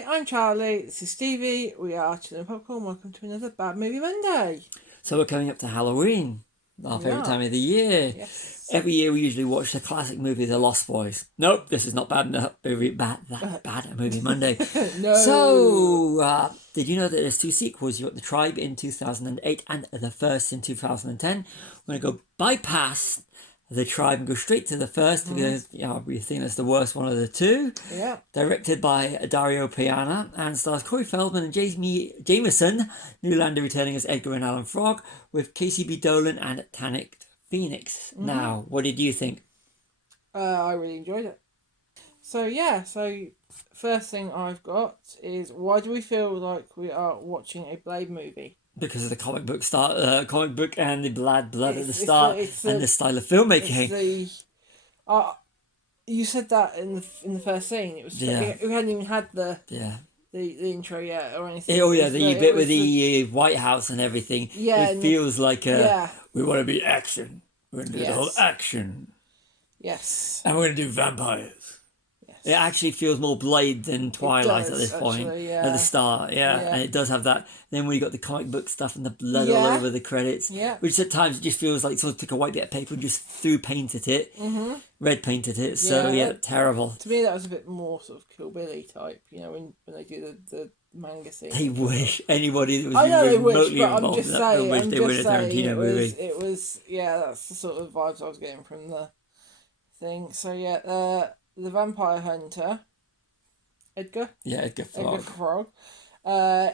Hi, I'm Charlie. This is Stevie. We are Chilling Popcorn. Welcome to another Bad Movie Monday. So we're coming up to Halloween, our favourite time of the year. Yes. Every year we usually watch the classic movie, The Lost Boys. Nope, this is not bad movie Monday. No. So, did you know that there's 2 sequels? You got The Tribe in 2008 and the first in 2010. We're going to go bypass The Tribe and go straight to the first because we think that's the worst one of the two. Yeah. Directed by Dario Piana and stars Corey Feldman and Jameson Newlander returning as Edgar and Alan Frog with Casey B. Dolan and Tanit Phoenix. Now, what did you think? I really enjoyed it. So first thing I've got is, why do we feel like we are watching a Blade movie? Because of the comic book and the blood at the start, and the style of filmmaking. You said that in the first scene. It was we hadn't even had the intro yet or anything. The bit with the White House and everything. Yeah, it feels like we want to be action. We're going to do the whole action. Yes. And we're going to do vampires. It actually feels more Blade than Twilight at this point. At the start, and it does have that. Then when you got the comic book stuff and the blood all over the credits, which at times it just feels like someone took a white bit of paper and just painted it, red painted it. So terrible. To me, that was a bit more sort of Kill Billy type. You know, when they do the manga scene. They wish anybody that was remotely involved in that film wish they were in a Tarantino movie. It was that's the sort of vibes I was getting from the thing. So the Vampire Hunter, Edgar. Yeah, Edgar Frog. Edgar Frog,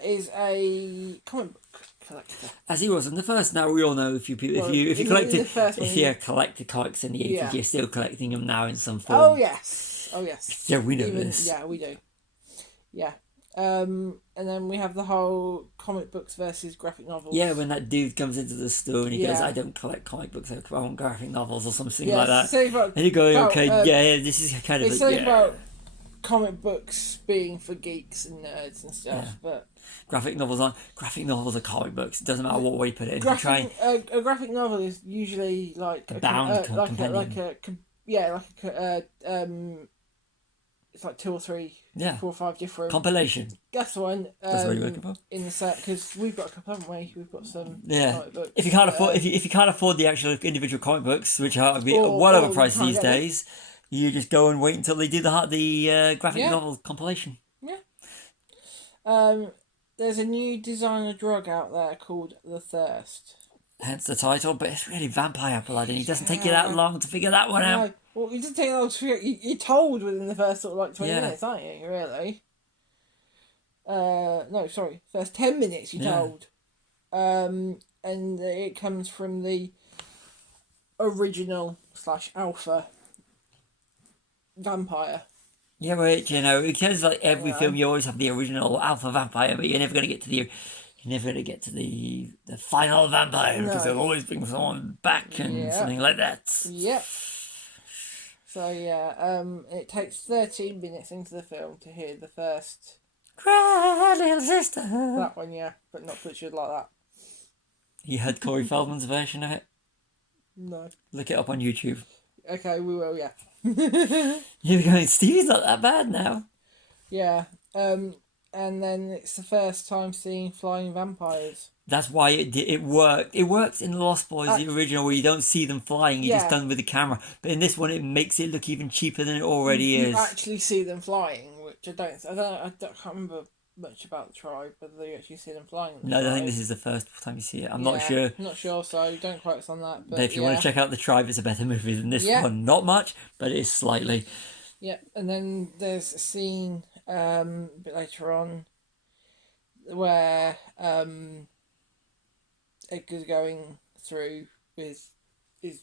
is a comic book collector. As he was in the first. Now we all know if you collected comics in the 80s, you're still collecting them now in some form. Oh yes. Yeah, we know this. Yeah, we do. Yeah. And then we have the whole comic books versus graphic novels. Yeah, when that dude comes into the store and he goes, I don't collect comic books, I want graphic novels or something like that. And you go, this is kind of... It's about comic books being for geeks and nerds and stuff, but... Graphic novels are comic books. It doesn't matter what way you put it in. A graphic novel is usually like... It's like 2 or 3, 4 or 5 different... Compilation. That's the one. That's what you're looking for. In the set, because we've got a couple, haven't we? We've got some comic books. If you can't afford, if you can't afford the actual individual comic books, which are well overpriced these days, you just go and wait until they do the graphic novel compilation. Yeah. There's a new designer drug out there called The Thirst. Hence the title, but it's really vampire blood, and it doesn't take you that long to figure that one out. Well, it doesn't take long to figure. You're told within the first sort of like 20 minutes, aren't you? Really? No, sorry. First 10 minutes you're told. And it comes from the original / alpha vampire. Yeah, but because like every film, you always have the original alpha vampire, but you're never going to get to the final vampire because they'll always bring someone back and something like that. Yep. So it takes 13 minutes into the film to hear the first "Cry, little sister." That one, but not butchered like that. You heard Corey Feldman's version of it? No. Look it up on YouTube. Okay, we will. Yeah. You're going, Stevie's not that bad now. Yeah. And then it's the first time seeing flying vampires. That's why it worked. It works in Lost Boys, the original, where you don't see them flying, you're just done with the camera. But in this one, it makes it look even cheaper than it already is. You actually see them flying, which I can't remember much about the Tribe, whether you actually see them flying. No, I think this is the first time you see it. I'm not sure. Not sure, so don't quote us on that. But if you want to check out the Tribe, it's a better movie than this one. Not much, but it is slightly. Yeah, and then there's a scene a bit later on where Edgar's going through with his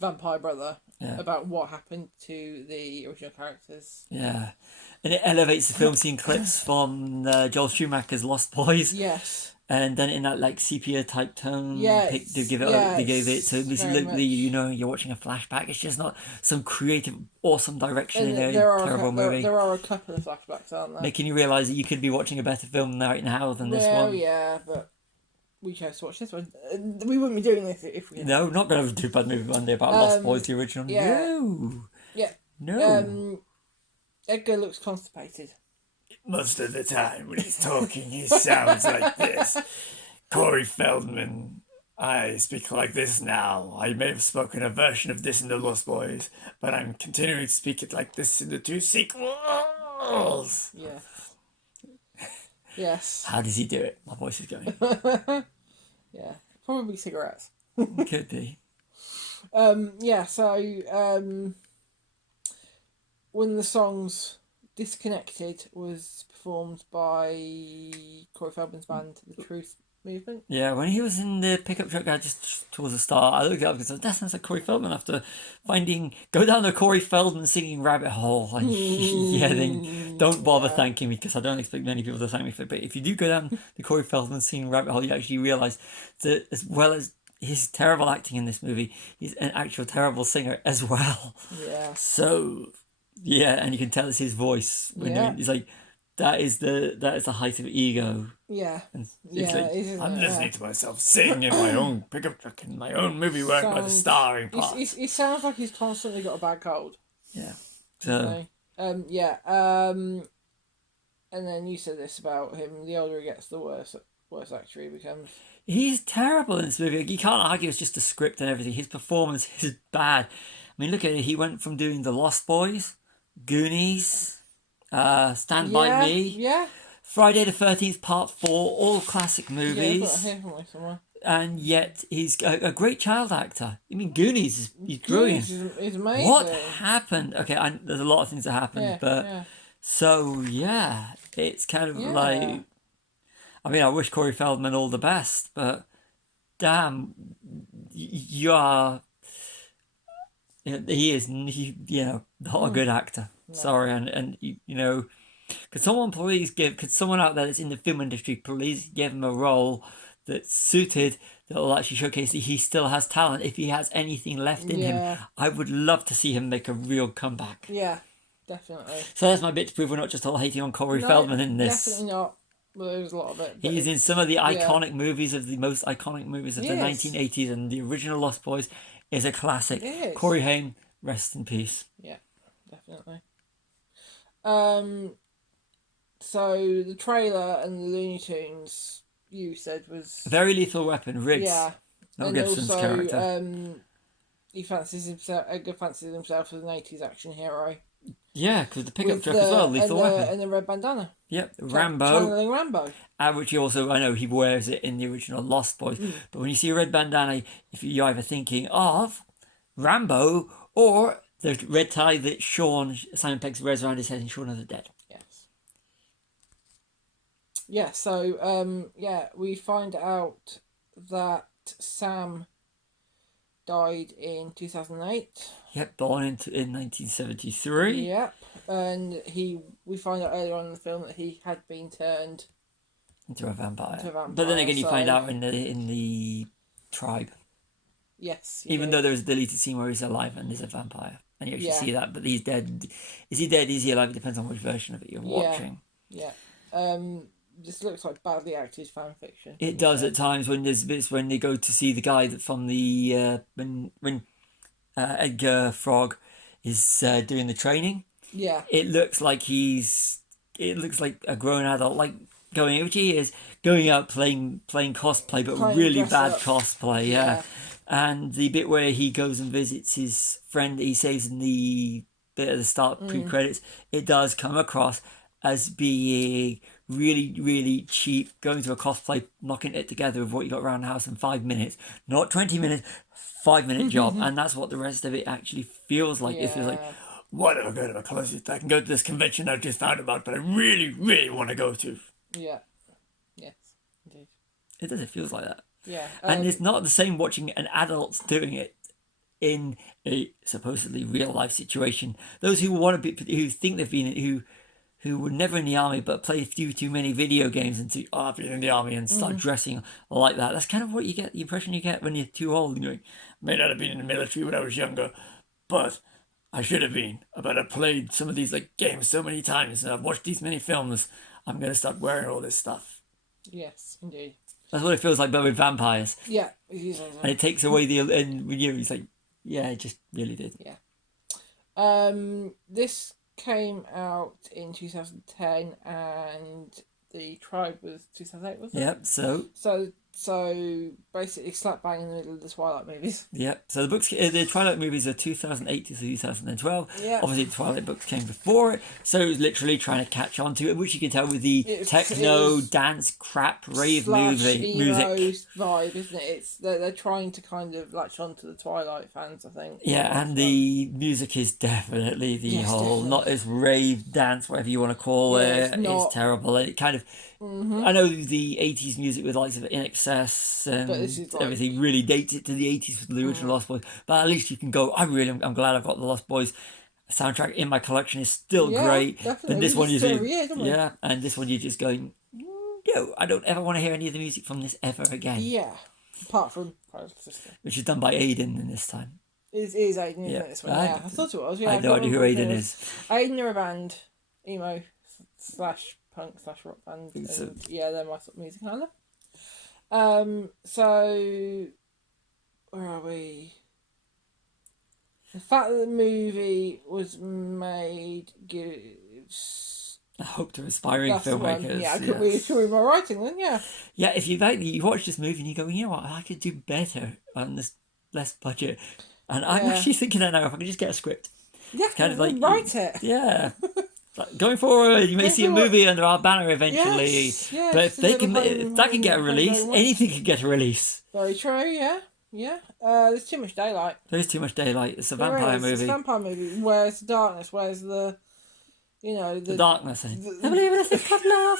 vampire brother about what happened to the original characters. Yeah, and it elevates the film scene clips from Joel Schumacher's Lost Boys. Yes. And then in that like sepia type tone, they gave it so this literally you're watching a flashback. It's just not some creative, awesome direction in a terrible movie. There are a couple of flashbacks, aren't there? Making you realise that you could be watching a better film right now than this one. Well, yeah, but we chose to watch this one. We wouldn't be doing this if we... No, not going to do Bad Movie Monday about Lost Boys, the original. Yeah. No. Yeah. No. Edgar looks constipated. Most of the time when he's talking, he sounds like this. Corey Feldman, I speak like this now. I may have spoken a version of this in The Lost Boys, but I'm continuing to speak it like this in the 2 sequels. Yeah. Yes. How does he do it? My voice is going. Yeah. Probably cigarettes. Could be. Yeah, so when the songs Disconnected was performed by Corey Feldman's band, The Truth Movement. Yeah, when he was in the pickup truck guy just towards the start, I looked it up because that sounds like Corey Feldman after go down the Corey Feldman singing rabbit hole. And yeah, then don't bother thanking me because I don't expect many people to thank me for it. But if you do go down the Corey Feldman singing rabbit hole, you actually realise that as well as his terrible acting in this movie, he's an actual terrible singer as well. Yeah. So, yeah, and you can tell it's his voice. He's like, that is the height of ego. Yeah. And I'm listening to myself sing in my own pickup truck in my own movie work by the starring part. He sounds like he's constantly got a bad cold. Yeah. So. Yeah. And then you said this about him: the older he gets, the worse actor he becomes. He's terrible in this movie. You can't argue it's just the script and everything. His performance is bad. I mean, look at it. He went from doing The Lost Boys, Goonies, Stand By Me. Yeah. Friday the 13th Part 4, all classic movies. Yeah, somewhere. And yet he's a great child actor. I mean, Goonies, he's brilliant. He's amazing. What happened? Okay, there's a lot of things that happened, so yeah, it's kind of like. I mean, I wish Corey Feldman all the best, but damn, you are. He is, not a good actor. No. Sorry, and could someone out there that's in the film industry please give him a role that's suited, that will actually showcase that he still has talent if he has anything left in him. I would love to see him make a real comeback. Yeah, definitely. So that's my bit to prove we're not just all hating on Corey Feldman in this. Definitely not. Well, there's a lot of it. He's in some of the iconic movies of the most iconic movies of the 1980s, and the original Lost Boys is a classic. It is. Corey Haim, rest in peace. Yeah, definitely. So the trailer and the Looney Tunes you said was Very Lethal Weapon. Riggs. Yeah. Mel Gibson's character. He fancies himself. Edgar fancies himself as an 80s action hero. Yeah, because the pickup truck as well, Lethal Weapon. And the red bandana. Yep, Rambo. Channeling Rambo. Which he also, I know he wears it in the original Lost Boys. But when you see a red bandana, if you're either thinking of Rambo or the red tie that Simon Pegg wears around his head in Shaun of the Dead. Yes. Yeah, so, we find out that Sam died in 2008. Yep, born in 1973. Yep, and we find out earlier on in the film that he had been turned into a vampire. But then again, you find out in the tribe. Yes. Even though there's a deleted scene where he's alive and there's a vampire, and you actually see that, but he's dead. Is he dead? Is he alive? It depends on which version of it you're watching. Yeah. This looks like badly acted fan fiction. It does at times when there's bits when they go to see the guy that from the when Edgar Frog is doing the training. Yeah. It looks like a grown adult, like which he is going out playing cosplay, but really bad cosplay. Yeah. And the bit where he goes and visits his friend that he saves in the bit at the start pre-credits, it does come across as being really, really cheap, going to a cosplay, knocking it together with what you got around the house in 5 minutes, not 20 minutes, 5-minute job. And that's what the rest of it actually feels like. It feels like, whatever, go to the closest. I can go to this convention I've just found about, but I really, really want to go to. Yeah. Yes, indeed. It does, it feels like that. Yeah. And it's not the same watching an adult doing it in a supposedly real life situation. Those who who think they've been, who were never in the army but play a few too many video games and I've been in the army and start dressing like that. That's kind of what you get, the impression you get when you're too old. And you're like, may not have been in the military when I was younger, but I should have been. But I played some of these games so many times and I've watched these many films. I'm going to start wearing all this stuff. Yes, indeed. That's what it feels like, but with vampires. Yeah. And it takes away and with you, it's like, yeah, it just really did. Yeah. This came out in 2010, and The Tribe was 2008, wasn't it? Yep. So basically, slap bang in the middle of the Twilight movies. Yep. So the Twilight movies are 2008 to 2012. Yeah. Obviously, the Twilight books came before it, so it was literally trying to catch on to it, which you can tell with the techno dance crap rave music vibe, isn't it? They're trying to kind of latch onto the Twilight fans, I think. Yeah, and the music is definitely not as rave dance, whatever you want to call it. It's terrible. It kind of. Mm-hmm. I know the 80s music with likes of INXS and everything really dates it to the 80s with the original Lost Boys, but at least you can go, I'm glad I've got the Lost Boys soundtrack in my collection. Is still great. Definitely. But this one and this one you're just going, I don't ever want to hear any of the music from this ever again. Yeah, apart from Sister, which is done by Aiden in this time. It is Aiden, isn't it? This one, I thought it was. Yeah, I have no idea who Aiden is. Aiden are a band, emo / punk / rock band. And, they're my sort of music kind of. So where are we? The fact that the movie was made gives hope to aspiring filmmakers. Yeah, could we my writing then? Yeah. Yeah, if you watch this movie and you go, you know what, I could do better on this less budget, and I'm actually thinking that now. If I could just get a script, kind of like write it. Yeah. Going forward, you may see a movie under our banner eventually. Yes, but if that can get a release, anything can get a release. Very true. Yeah. There's too much daylight. There is too much daylight. It's a vampire movie. It's a vampire movie. Where's the darkness? Where's the darkness? I believe in a thick of love.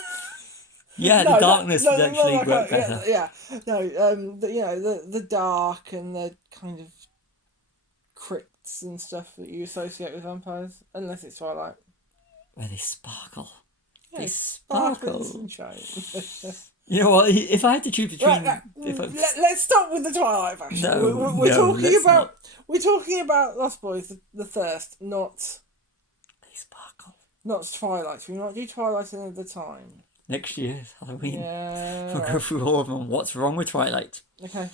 Yeah, the darkness would actually work better. Yeah. No. The dark and the kind of crypts and stuff that you associate with vampires, unless it's Twilight. Where they sparkle. Yeah, they sparkle. You know what? If I had to choose between, let's stop with the Twilight fashion. We're talking about Lost Boys, the Thirst, not. They sparkle. Not Twilight. We might do Twilight another time. Next year's Halloween. Yeah. We'll go through all of them. What's wrong with Twilight? Okay.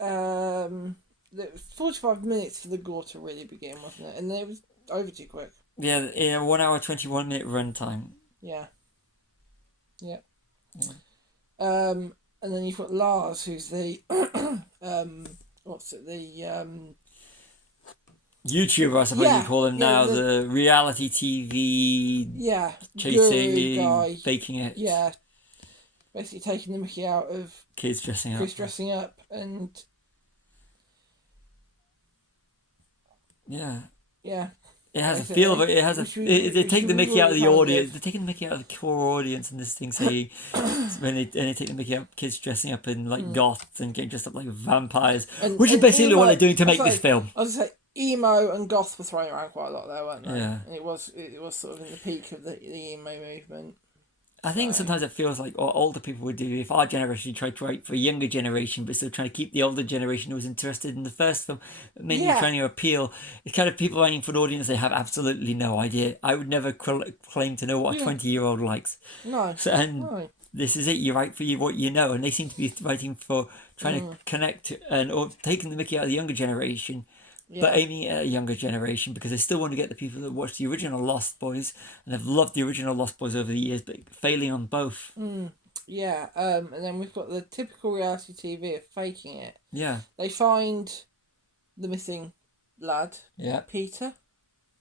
45 minutes for the gore to really begin, wasn't it? And then it was over too quick. Yeah, in a 1 hour 21 minute runtime. Yeah. And then you've got Lars, who's the YouTuber, I suppose you call him now, the reality TV chasing guy, faking it. Yeah. Basically taking the mickey out of kids dressing up and yeah. It has basically, a feel of it. It has they take the mickey out of the audience. They're taking the mickey out of the core audience in this thing. Saying when they take the mickey out of kids dressing up in like goths and getting dressed up like vampires, which is basically what they're doing to make this film. I was going to say emo and goth were thrown around quite a lot there, weren't they? Yeah. It was sort of in the peak of the emo movement. I think sometimes it feels like what older people would do if our generation tried to write for a younger generation, but still trying to keep the older generation who was interested in the first film, mainly trying to appeal. It's kind of people writing for an audience they have absolutely no idea. I would never claim to know what a 20-year-old likes. No. This is it. You write for what you know, and they seem to be writing for trying to connect or taking the mickey out of the younger generation. Yeah. But aiming at a younger generation because they still want to get the people that watched the original Lost Boys and have loved the original Lost Boys over the years, but failing on both. Yeah, and then we've got the typical reality TV of faking it. Yeah. They find the missing lad. Yeah. Peter.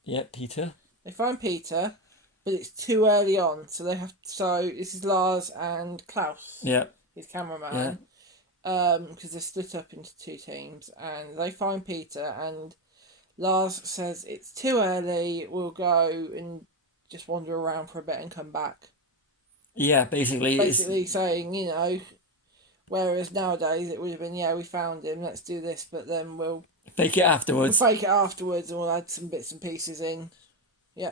Yeah, Peter. They find Peter, but it's too early on, so this is Lars and Klaus. Yeah. His cameraman. Yeah. Because they're split up into two teams, and they find Peter, and Lars says it's too early, we'll go and just wander around for a bit and come back. Yeah, basically saying, whereas nowadays it would have been, we found him, let's do this, but then we'll fake it afterwards. And we'll add some bits and pieces in. Yeah.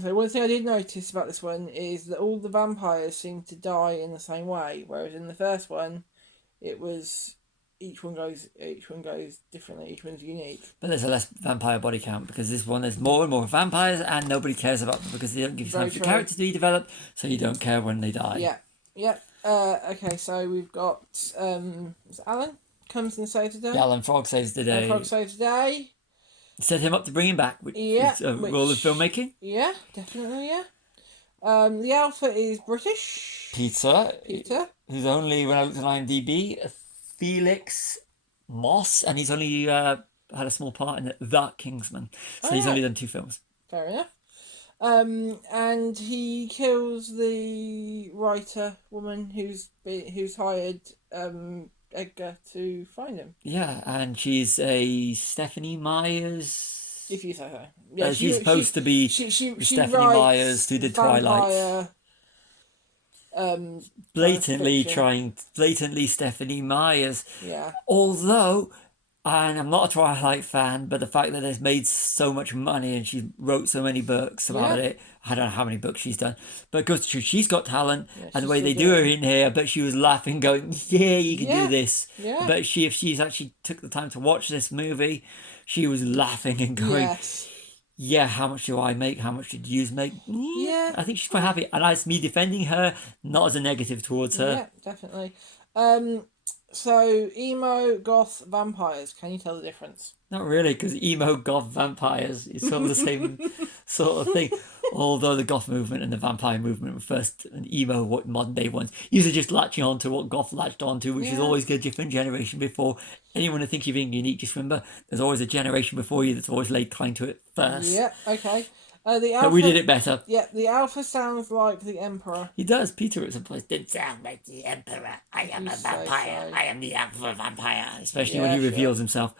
So one thing I did notice about this one is that all the vampires seem to die in the same way, whereas in the first one, it was each one goes differently. Each one's unique. But there's a less vampire body count because this one there's more and more vampires, and nobody cares about them because they don't give you time for the characters to be developed, so you don't care when they die. Yeah. Okay, so we've got Alan comes and saves the day. Yeah, Alan Frog saves the day. set him up to bring him back, which is a role of filmmaking. Yeah, definitely, yeah. The Alpha is British. Peter. Who's only, when I looked at IMDb, Felix Moss, and he's only had a small part in The Kingsman. So he's only done 2 films. Fair enough. And he kills the writer woman who's hired Edgar to find him. Yeah, and she's a Stephenie Meyers. If you say so. Yeah, she's supposed to be Stephenie Meyers who did Twilight. Blatantly Stephenie Meyers. Yeah. Although, and I'm not a Twilight fan, but the fact that it's made so much money and she wrote so many books about it, I don't know how many books she's done, but it goes to show she's got talent, and the way they do her in here, I bet she was laughing, going, yeah, you can do this. Yeah. But if she's actually took the time to watch this movie, she was laughing and going, yeah, how much do I make? How much did you make? Yeah. I think she's quite happy. And that's me defending her, not as a negative towards her. Yeah, definitely. So, emo, goth, vampires. Can you tell the difference? Not really, because emo, goth, vampires is sort of the same sort of thing. Although the goth movement and the vampire movement were first, and emo, what modern day ones, usually just latching on to what goth latched onto, which is always a different generation before. Anyone who thinks you're being unique, just remember, there's always a generation before you that's always laid claim to it first. Yeah, okay. The Alpha, but we did it better. Yeah, the Alpha sounds like the Emperor. He does. Peter at some place did sound like the Emperor. I am a vampire. So. I am the Alpha vampire. Especially when he reveals himself.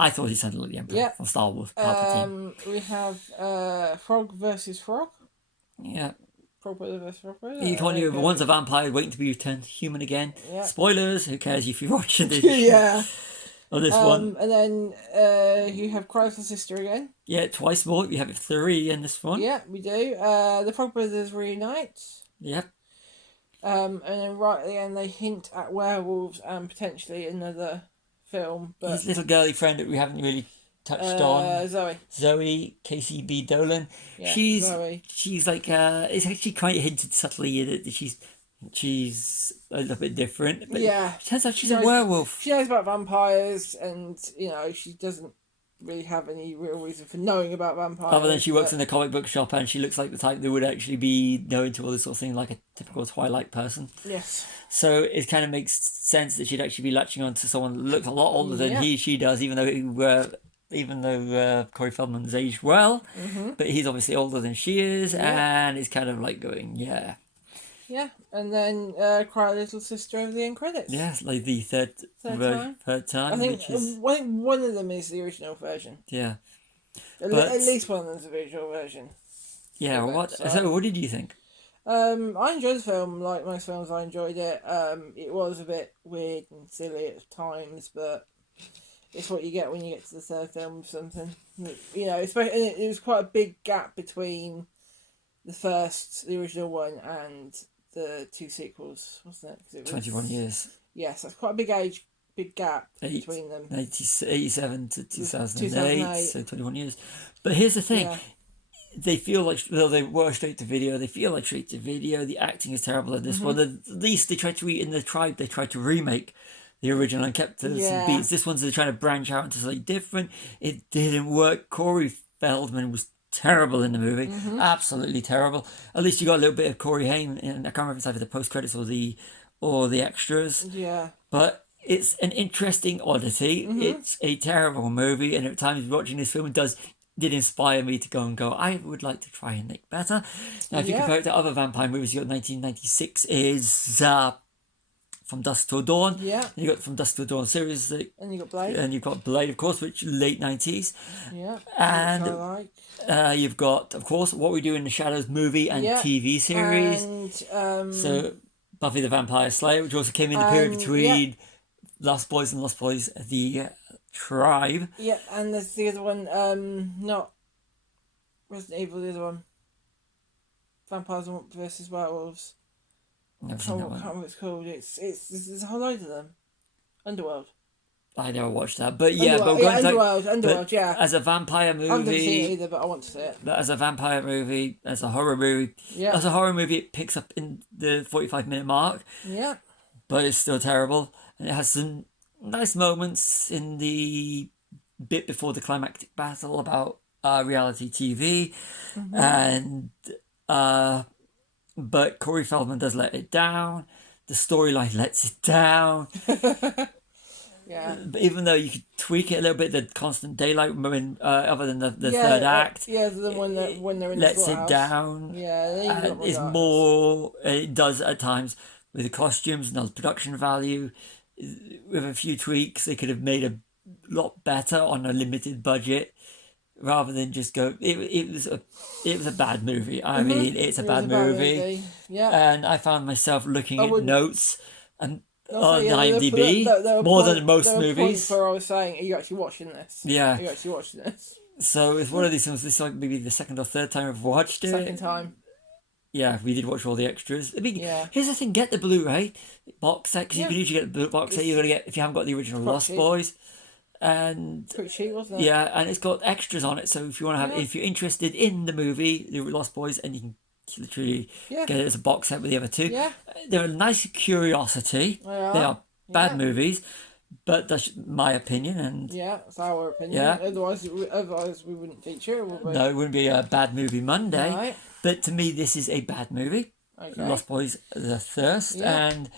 I thought he sounded like the Emperor from Star Wars. We have Frog versus Frog. Yeah. Frog versus Frog. Each one of one's a vampire waiting to be returned human again. Yeah. Spoilers. Who cares if you're watching this? Yeah. On this one. And then you have Chrysler Sister again. Yeah, twice more. We have 3 in this one. Yeah, we do. The Frog Brothers reunite. Yep. And then right at the end they hint at werewolves and potentially another film. But his little girly friend that we haven't really touched on. Zoe KCB Dolan. Yeah, she's like it's actually quite hinted subtly that she's a little bit different. But it turns out she's a werewolf. She knows about vampires, and she doesn't really have any real reason for knowing about vampires. Other than she works in a comic book shop, and she looks like the type that would actually be known to all this sort of thing, like a typical Twilight person. Yes. So it kind of makes sense that she'd actually be latching on to someone that looks a lot older than she does, even though Corey Feldman's aged well, but he's obviously older than she is, and it's kind of like going, Yeah, and then Cry Little Sister over the end credits. Yeah, like the third time. I think one of them is the original version. Yeah. At least one of them is the original version. Yeah, so what did you think? I enjoyed the film. Like most films, I enjoyed it. It was a bit weird and silly at times, but it's what you get when you get to the third film of something. Especially, it was quite a big gap between the original one, and the 2 sequels, wasn't it? 'Cause it was 21 years. Yes, that's quite a big gap between them. 87 to 2008, so 21 years. But here's the thing. Yeah. They feel like, they were straight to video. They feel like straight to video. The acting is terrible in this one. At least they tried to in The Tribe. They tried to remake the original and kept some beats. This one's they're trying to branch out into something different. It didn't work. Corey Feldman was terrible in the movie. Absolutely terrible. At least you got a little bit of Corey Haim, and I can't remember if it's either the post credits or the extras. Yeah. But it's an interesting oddity. It's a terrible movie, and at times watching this film did inspire me to go, I would like to try and make better. Now, if you compare it to other vampire movies, you got 1996 is From Dusk Till Dawn. Yeah. You got From Dusk Till Dawn series. And you got Blade. And you've got Blade, of course, which late 90s. Yeah. And you've got, of course, What We Do in the Shadows movie and TV series. And so Buffy the Vampire Slayer, which also came in the period between Lost Boys and Lost Boys, the Tribe. Yeah, and there's the other one, not Resident Evil, the other one. Vampires versus Werewolves. I can't remember what it's called. There's a whole load of them. Underworld. I never watched that, but Underworld, yeah. As a vampire movie, I haven't seen it either, but I want to see it. But as a vampire movie, as a horror movie, it picks up in the 45-minute mark. Yeah. But it's still terrible, and it has some nice moments in the bit before the climactic battle about reality TV, and but Corey Feldman does let it down. The storyline lets it down. Yeah. But even though you could tweak it a little bit, the constant daylight when other than the third act. When they're in lets the it down. Yeah, it's more. It does at times with the costumes and the production value. With a few tweaks, they could have made a lot better on a limited budget, rather than just go. It was a bad movie. I mean, it's a bad movie. Yeah. And I found myself looking at notes and. On IMDb, more than most movies. Where I was saying, are you actually watching this? Yeah. Are you actually watching this? So it's one of these things. This is like maybe the second or third time I've watched it. Second time. Yeah, we did watch all the extras. I mean, here's the thing: get the Blu-ray box set, because you can usually get the box set. You're gonna get if you haven't got the original Lost Boys, and pretty cheap, wasn't it? Yeah, and it's got extras on it. So if you want to have, if you're interested in the movie, the Lost Boys, and you can literally get it as a box set with the other two. Yeah. They're a nice curiosity. They are bad movies, but that's my opinion. And that's our opinion. Yeah. Otherwise we wouldn't feature it, would we? No, it wouldn't be a Bad Movie Monday. Right. But to me, this is a bad movie. Okay. Lost Boys, The Thirst, and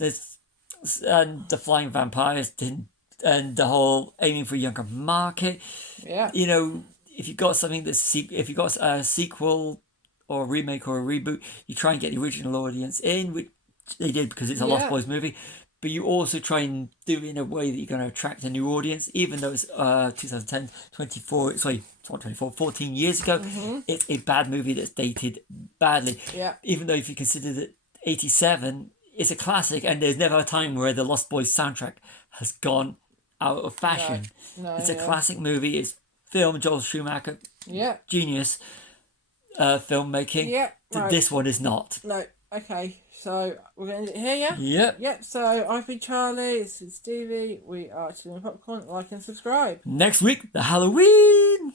the Flying Vampires didn't, and the whole aiming for a younger market. Yeah. You know, if you've got something if you've got a sequel or a remake or a reboot, you try and get the original audience in, which they did because it's a Lost Boys movie. But you also try and do it in a way that you're going to attract a new audience, even though it's 2010, 14 years ago. It's a bad movie that's dated badly. Yeah. Even though if you consider that 87, it's a classic, and there's never a time where the Lost Boys soundtrack has gone out of fashion. No, it's a classic movie. It's film, Joel Schumacher. Yeah. Genius filmmaking. Yeah. Right. This one is not. No. Okay. So we're going to end it here, yeah? Yep. Yep. So I've been Charlie. This is Stevie. We are Chilling Popcorn. Like and subscribe. Next week, the Halloween.